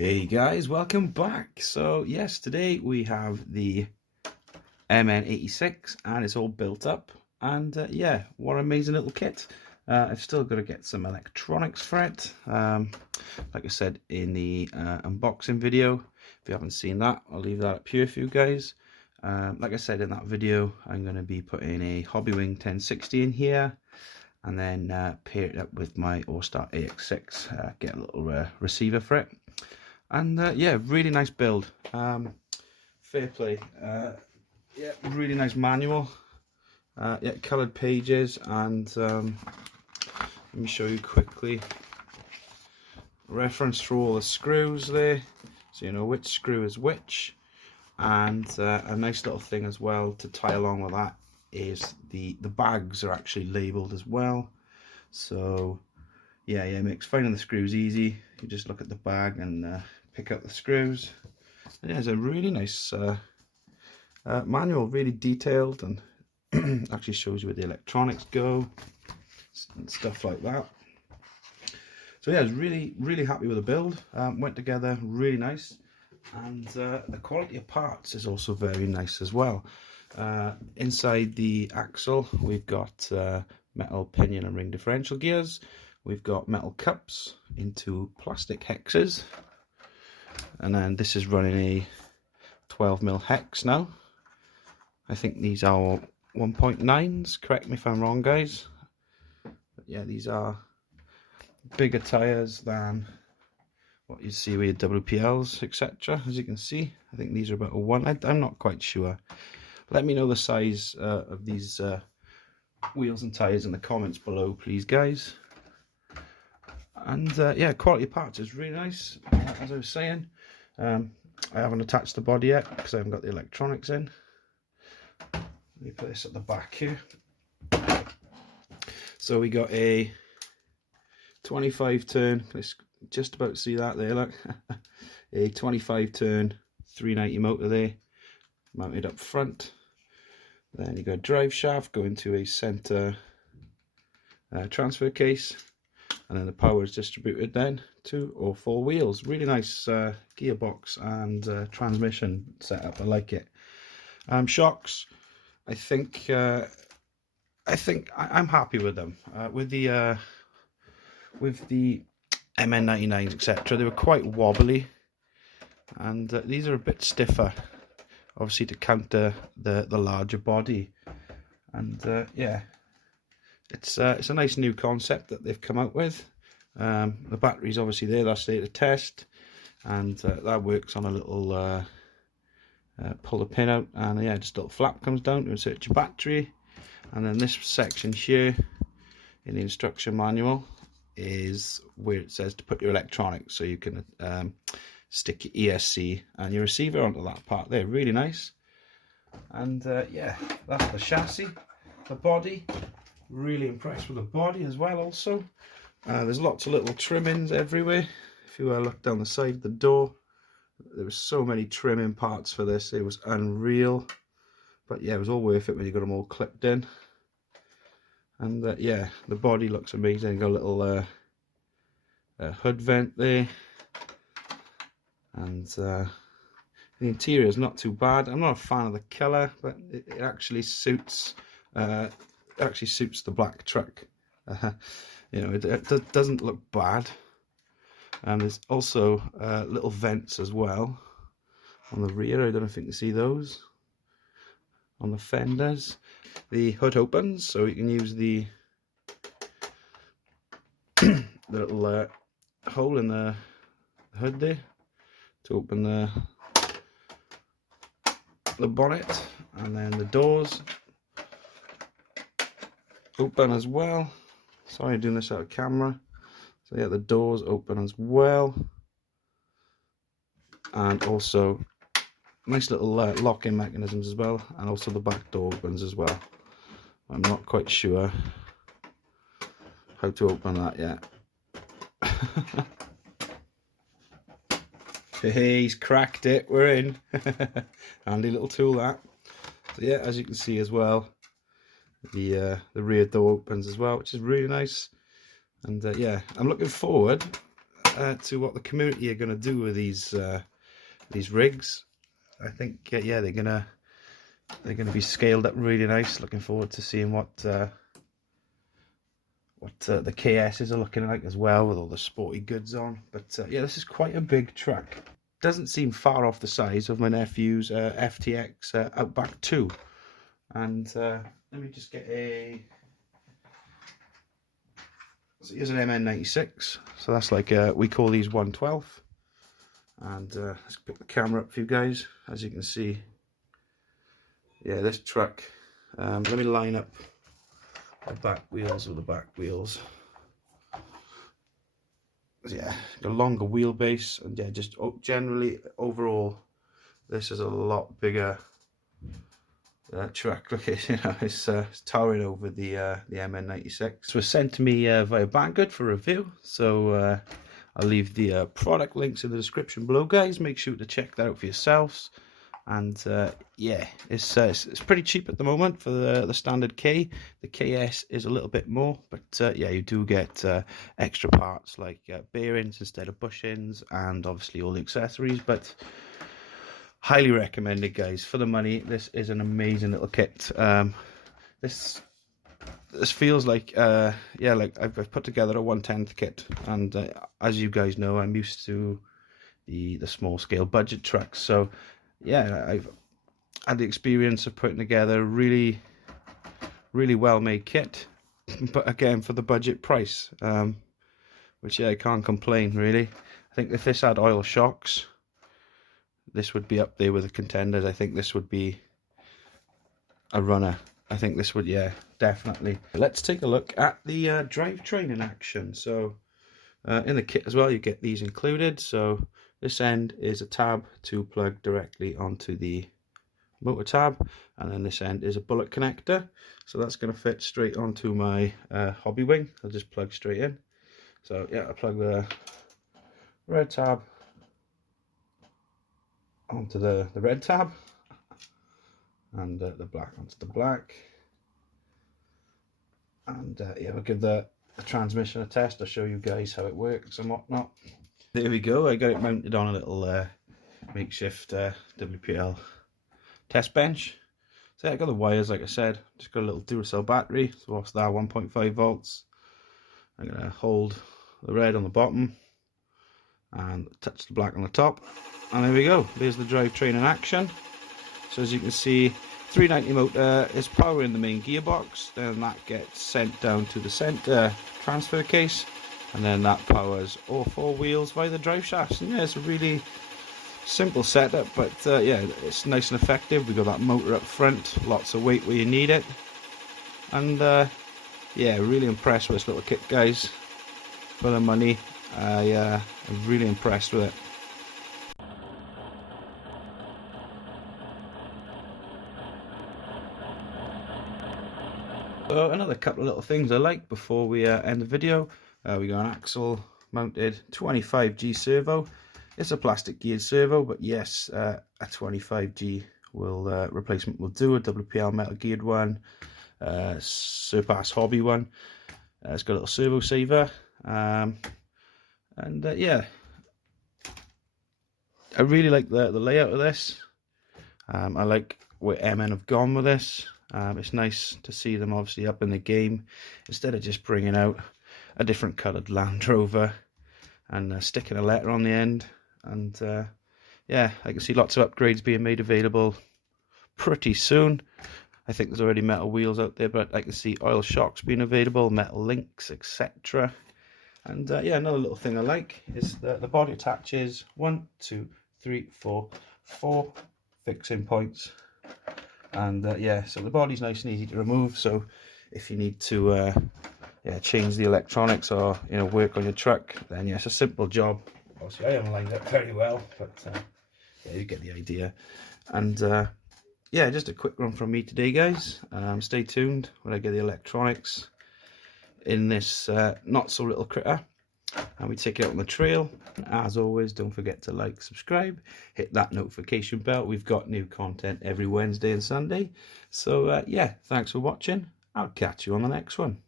Hey guys, welcome back. So yes, today we have the MN86 and it's all built up, and yeah, what an amazing little kit. I've still got to get some electronics for it. Like I said in the unboxing video, if you haven't seen that, I'll leave that up here for you guys. Like I said in that video, I'm going to be putting a Hobbywing 1060 in here, and then pair it up with my All-Star AX6, get a little receiver for it. And yeah, really nice build. Fair play. Yeah, really nice manual. Yeah, coloured pages, and let me show you quickly. Reference through all the screws there, so you know which screw is which. And a nice little thing as well to tie along with that is the bags are actually labelled as well. So yeah, it makes finding the screws easy. You just look at the bag and pick up the screws. And yeah, it's a really nice manual, really detailed, and actually shows you where the electronics go and stuff like that. So yeah, I was really happy with the build. Went together really nice, and the quality of parts is also very nice as well. Inside the axle, we've got metal pinion and ring differential gears. We've got metal cups into plastic hexes, and then this is running a 12mm hex now. I think these are 1.9s, correct me if I'm wrong guys, but yeah, these are bigger tires than what you see with your WPLs, etc. As you can see, I think these are about a 1. I'm not quite sure. Let me know the size of these wheels and tires in the comments below, please guys. And yeah, quality of parts is really nice. As I was saying, I haven't attached the body yet because I haven't got the electronics in. Let me put this at the back here. So we got a 25 turn, let's just about see that there, look. A 25 turn 390 motor there, mounted up front. Then you got a drive shaft going to a center transfer case, and then the power is distributed then to all 4 wheels. Really nice gearbox and transmission setup. I like it. Shocks, I think I'm happy with them. With the MN99s, etc., they were quite wobbly, and these are a bit stiffer, obviously to counter the larger body. And yeah, it's a nice new concept that they've come out with. The battery's obviously there, that's there to test, and that works on a little pull the pin out, and yeah, just a little flap comes down to insert your battery. And then this section here in the instruction manual is where it says to put your electronics, so you can stick your ESC and your receiver onto that part there. Really nice. And yeah, that's the chassis. The body, really impressed with the body as well. Also there's lots of little trimmings everywhere. If you look down the side of the door, there was so many trimming parts for this, it was unreal. But yeah, it was all worth it when you got them all clipped in. And yeah, the body looks amazing. Got a little hood vent there, and the interior is not too bad. I'm not a fan of the colour, but it actually suits the black truck. You know, it doesn't look bad. And there's also little vents as well on the rear. I don't know if you can see those on the fenders. The hood opens, so you can use the little hole in the hood there to open the bonnet, and then the doors open as well. Sorry, I'm doing this out of camera. So yeah, the doors open as well, and also nice little locking mechanisms as well, and also the back door opens as well. I'm not quite sure how to open that yet. Hey, he's cracked it, we're in. Handy little tool that. So yeah, as you can see as well, the rear door opens as well, which is really nice. And yeah, I'm looking forward to what the community are going to do with these rigs. I think yeah, they're gonna be scaled up really nice. Looking forward to seeing what the KSs are looking like as well, with all the sporty goods on. But yeah, this is quite a big truck. Doesn't seem far off the size of my nephew's FTX Outback 2. And let me just get a... So here's an MN86. So that's like, we call these 112. And let's pick the camera up for you guys. As you can see, yeah, this truck, let me line up the back wheels with the back wheels. Yeah, a longer wheelbase, and yeah, just generally overall, this is a lot bigger truck. Look at it's towering over the MN86. It was sent to me via Banggood for review, so I'll leave the product links in the description below, guys. Make sure to check that out for yourselves. And yeah, it's pretty cheap at the moment for the standard K. The KS is a little bit more, but yeah, you do get extra parts like bearings instead of bushings, and obviously all the accessories. But highly recommended, guys, for the money. This is an amazing little kit. This feels like yeah, like I've put together a 1/10 kit, and as you guys know, I'm used to the small scale budget trucks, so yeah, I've had the experience of putting together a really well made kit, but again for the budget price, which yeah, I can't complain really. I think if this had oil shocks, this would be up there with the contenders. I think this would be a runner. I think this would, yeah, definitely. Let's take a look at the drivetrain in action. So in the kit as well, you get these included. So this end is a tab to plug directly onto the motor tab, and then this end is a bullet connector. So that's going to fit straight onto my hobby wing. I'll just plug straight in. So yeah, I plug the red tab onto the red tab, and the black onto the black. And yeah, we'll give the transmission a test. I'll show you guys how it works and whatnot. There we go, I got it mounted on a little makeshift WPL test bench. So yeah, I got the wires, like I said, just got a little Duracell battery. So what's that, 1.5 volts. I'm going to hold the red on the bottom and touch the black on the top. And there we go, there's the drivetrain in action. So as you can see, 390 motor is powering the main gearbox, then that gets sent down to the center transfer case, and then that powers all four wheels via the drive shafts. And yeah, it's a really simple setup, but yeah, it's nice and effective. We got that motor up front, lots of weight where you need it, and yeah, really impressed with this little kit, guys. For the money, I'm really impressed with it. So another couple of little things I like before we end the video. We got an axle mounted 25G servo. It's a plastic geared servo, but yes, a 25G replacement will do. A WPL metal geared one, Surpass hobby one. It's got a little servo saver, and yeah, I really like the layout of this. I like where MN have gone with this. It's nice to see them obviously up in the game, instead of just bringing out a different coloured Land Rover and sticking a letter on the end. And yeah, I can see lots of upgrades being made available pretty soon. I think there's already metal wheels out there, but I can see oil shocks being available, metal links, etc. And yeah, another little thing I like is the body attaches 1, 2, 3, 4 fixing points. And yeah, so the body's nice and easy to remove. So if you need to yeah, change the electronics or work on your truck, then yeah, it's a simple job. Obviously I haven't lined up very well, but yeah, you get the idea. And yeah, just a quick run from me today, guys. Stay tuned when I get the electronics in this not so little critter and we take it out on the trail. As always, don't forget to like, subscribe, hit that notification bell. We've got new content every Wednesday and Sunday. So yeah, thanks for watching. I'll catch you on the next one.